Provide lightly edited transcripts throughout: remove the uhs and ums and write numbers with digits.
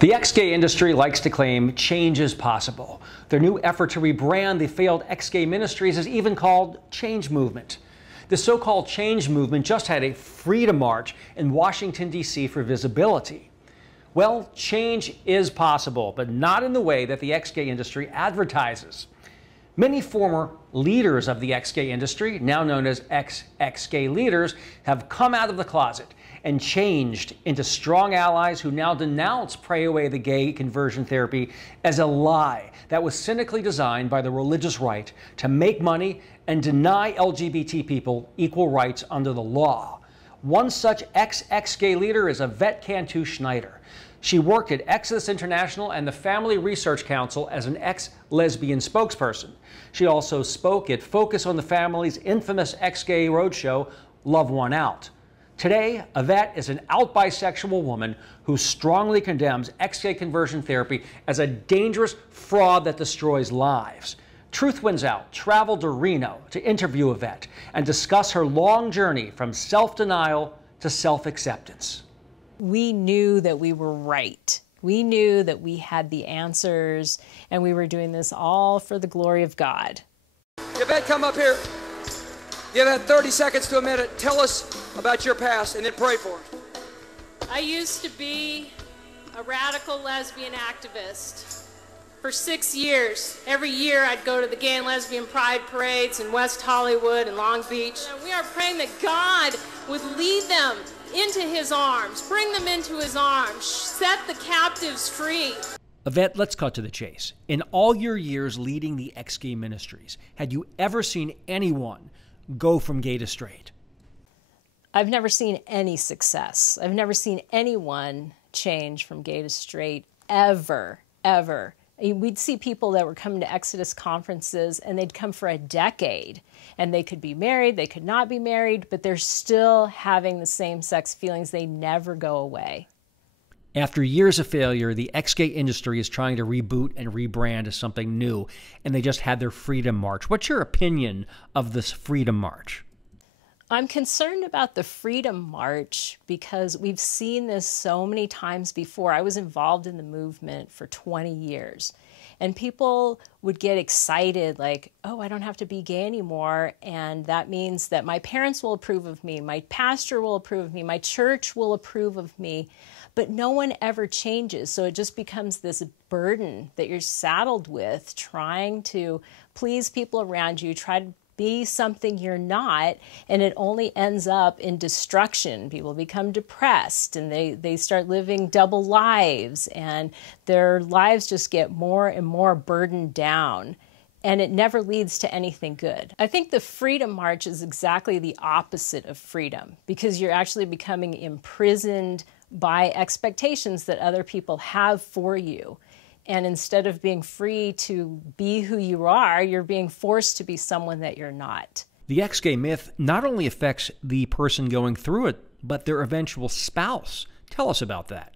The ex-gay industry likes to claim change is possible. Their new effort to rebrand the failed ex-gay ministries is even called Change Movement. The so-called Change Movement just had a freedom march in Washington, D.C. for visibility. Well, change is possible, but not in the way that the ex-gay industry advertises. Many former leaders of the ex-gay industry, now known as ex-gay leaders, have come out of the closet and changed into strong allies who now denounce pray away the gay conversion therapy as a lie that was cynically designed by the religious right to make money and deny LGBT people equal rights under the law. One such ex-gay leader is Yvette Cantu Schneider. She worked at Exodus International and the Family Research Council as an ex-lesbian spokesperson. She also spoke at Focus on the Family's infamous ex-gay roadshow, Love One Out. Today, Yvette is an out bisexual woman who strongly condemns ex-gay conversion therapy as a dangerous fraud that destroys lives. Truth Wins Out traveled to Reno to interview Yvette and discuss her long journey from self-denial to self-acceptance. We knew that we were right. We knew that we had the answers, and we were doing this all for the glory of God. Yvette, come up here. You have 30 seconds to a minute. Tell us about your past and then pray for us. I used to be a radical lesbian activist. For 6 years, every year I'd go to the gay and lesbian pride parades in West Hollywood and Long Beach. And we are praying that God would lead them into his arms, bring them into his arms, set the captives free. Yvette, let's cut to the chase. In all your years leading the ex-gay ministries, had you ever seen anyone go from gay to straight? I've never seen any success. I've never seen anyone change from gay to straight, ever. We'd see people that were coming to Exodus conferences and they'd come for a decade and they could be married, they could not be married, but they're still having the same-sex feelings. They never go away. After years of failure, the ex-gay industry is trying to reboot and rebrand as something new, and they just had their Freedom March. What's your opinion of this Freedom March? I'm concerned about the Freedom March because we've seen this so many times before. I was involved in the movement for 20 years, and people would get excited like, oh, I don't have to be gay anymore, and that means that my parents will approve of me, my pastor will approve of me, my church will approve of me, but no one ever changes. So it just becomes this burden that you're saddled with, trying to please people around you, try to be something you're not, and it only ends up in destruction. People become depressed and they start living double lives, and their lives just get more and more burdened down, and it never leads to anything good. I think the Freedom March is exactly the opposite of freedom, because you're actually becoming imprisoned by expectations that other people have for you. And instead of being free to be who you are, you're being forced to be someone that you're not. The ex-gay myth not only affects the person going through it, but their eventual spouse. Tell us about that.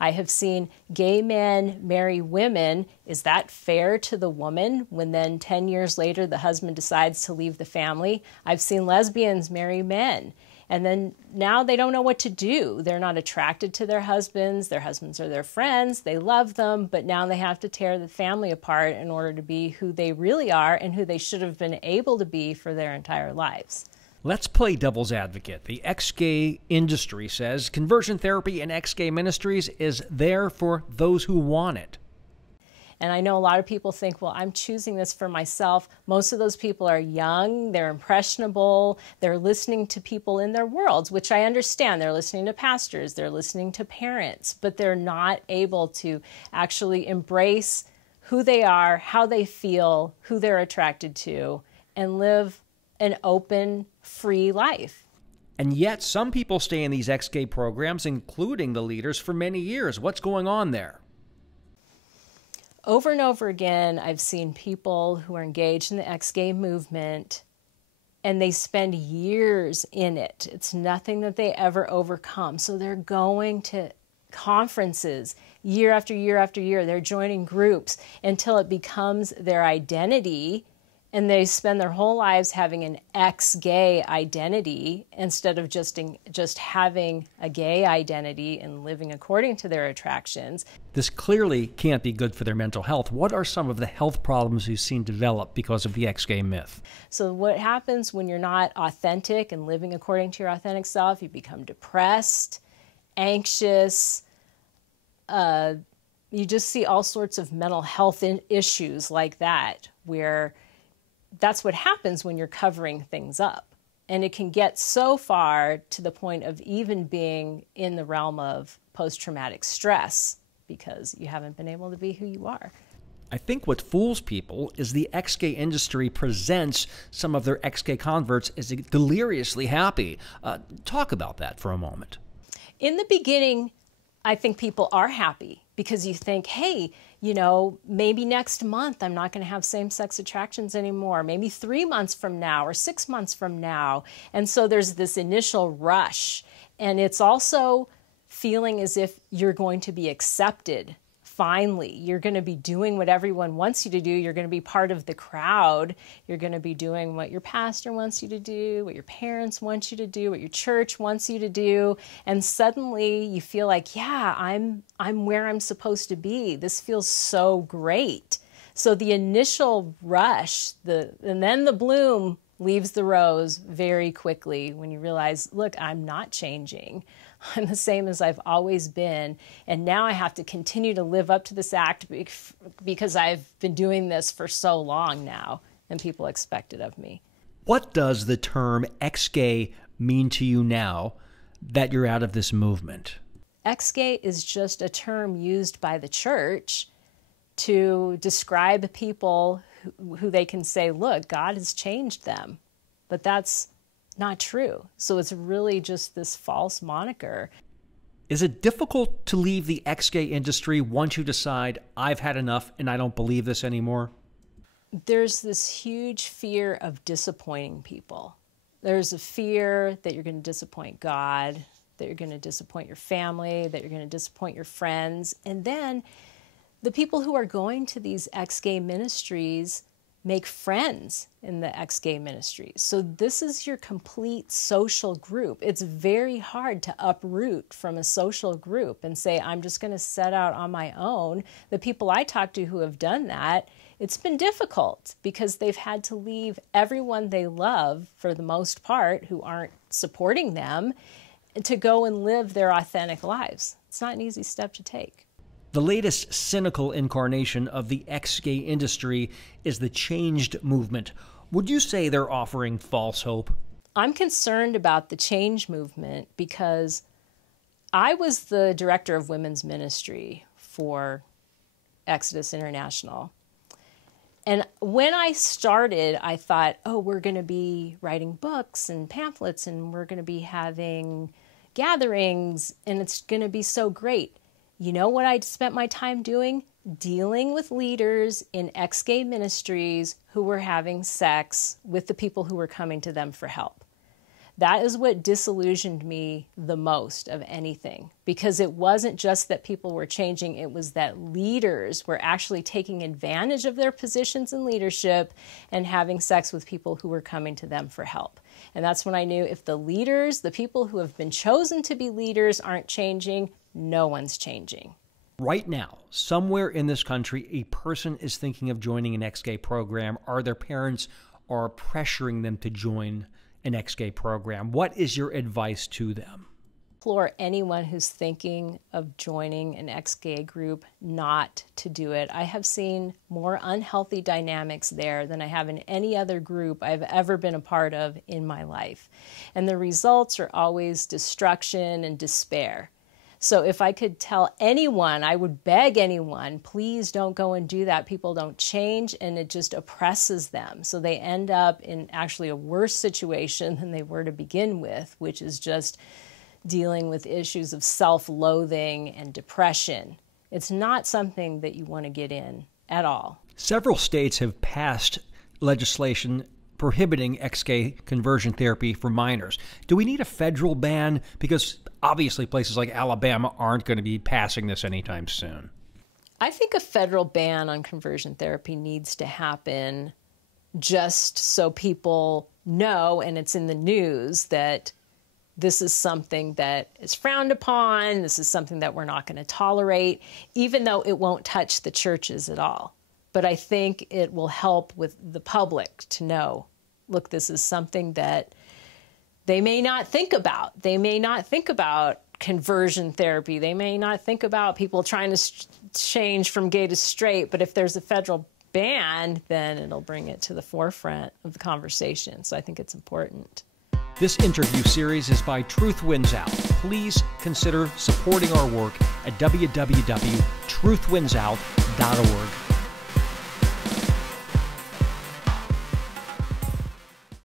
I have seen gay men marry women. Is that fair to the woman when then 10 years later the husband decides to leave the family? I've seen lesbians marry men, and then now they don't know what to do. They're not attracted to their husbands are their friends, they love them, but now they have to tear the family apart in order to be who they really are and who they should have been able to be for their entire lives. Let's play devil's advocate. The ex-gay industry says conversion therapy and ex-gay ministries is there for those who want it. And I know a lot of people think, well, I'm choosing this for myself. Most of those people are young, they're impressionable, they're listening to people in their worlds, which I understand. They're listening to pastors, they're listening to parents, but they're not able to actually embrace who they are, how they feel, who they're attracted to, and live an open, free life. And yet some people stay in these ex-gay programs, including the leaders, for many years. What's going on there? Over and over again, I've seen people who are engaged in the ex-gay movement, and they spend years in it. It's nothing that they ever overcome. So they're going to conferences year after year after year. They're joining groups until it becomes their identity, And they spend their whole lives having an ex-gay identity instead of just having a gay identity and living according to their attractions. This clearly can't be good for their mental health. What are some of the health problems you've seen develop because of the ex-gay myth? So what happens when you're not authentic and living according to your authentic self? You become depressed, anxious, you just see all sorts of mental health issues like that, where that's what happens when you're covering things up. And it can get so far to the point of even being in the realm of post-traumatic stress because you haven't been able to be who you are. I think what fools people is the ex-gay industry presents some of their ex-gay converts as deliriously happy. Talk about that for a moment. In the beginning, I think people are happy because you think, hey, you know, maybe next month I'm not going to have same-sex attractions anymore, maybe 3 months from now or 6 months from now. And so there's this initial rush. And it's also feeling as if you're going to be accepted. Finally, you're going to be doing what everyone wants you to do. You're going to be part of the crowd. You're going to be doing what your pastor wants you to do, what your parents want you to do, what your church wants you to do. And suddenly you feel like, yeah, I'm where I'm supposed to be. This feels so great. So the initial rush, and then the bloom leaves the rose very quickly when you realize, look, I'm not changing. I'm the same as I've always been, and now I have to continue to live up to this act because I've been doing this for so long now, and people expect it of me. What does the term ex-gay mean to you now that you're out of this movement? Ex-gay is just a term used by the church to describe people who they can say, look, God has changed them, but that's not true. So it's really just this false moniker. Is it difficult to leave the ex-gay industry once you decide, I've had enough and I don't believe this anymore? There's this huge fear of disappointing people. There's a fear that you're going to disappoint God, that you're going to disappoint your family, that you're going to disappoint your friends. And then the people who are going to these ex-gay ministries make friends in the ex-gay ministries. So this is your complete social group. It's very hard to uproot from a social group and say, I'm just going to set out on my own. The people I talk to who have done that, it's been difficult because they've had to leave everyone they love, for the most part, who aren't supporting them, to go and live their authentic lives. It's not an easy step to take. The latest cynical incarnation of the ex-gay industry is the changed movement. Would you say they're offering false hope? I'm concerned about the change movement because I was the director of women's ministry for Exodus International. And when I started, I thought, oh, we're going to be writing books and pamphlets and we're going to be having gatherings and it's going to be so great. You know what I spent my time doing? Dealing with leaders in ex-gay ministries who were having sex with the people who were coming to them for help. That is what disillusioned me the most of anything, because it wasn't just that people were changing, it was that leaders were actually taking advantage of their positions in leadership and having sex with people who were coming to them for help. And that's when I knew if the leaders, the people who have been chosen to be leaders, aren't changing, no one's changing. Right now, somewhere in this country, a person is thinking of joining an ex-gay program, or their parents are pressuring them to join an ex-gay program. What is your advice to them? Implore anyone who's thinking of joining an ex-gay group not to do it. I have seen more unhealthy dynamics there than I have in any other group I've ever been a part of in my life. And the results are always destruction and despair. So if I could tell anyone, I would beg anyone, please don't go and do that. People don't change, and it just oppresses them. So they end up in actually a worse situation than they were to begin with, which is just dealing with issues of self-loathing and depression. It's not something that you want to get in at all. Several states have passed legislation prohibiting ex-gay conversion therapy for minors. Do we need a federal ban? Because obviously places like Alabama aren't going to be passing this anytime soon. I think a federal ban on conversion therapy needs to happen just so people know, and it's in the news, that this is something that is frowned upon, this is something that we're not going to tolerate, even though it won't touch the churches at all. But I think it will help with the public to know, look, this is something that they may not think about. They may not think about conversion therapy. They may not think about people trying to change from gay to straight. But if there's a federal ban, then it'll bring it to the forefront of the conversation. So I think it's important. This interview series is by Truth Wins Out. Please consider supporting our work at www.truthwinsout.org.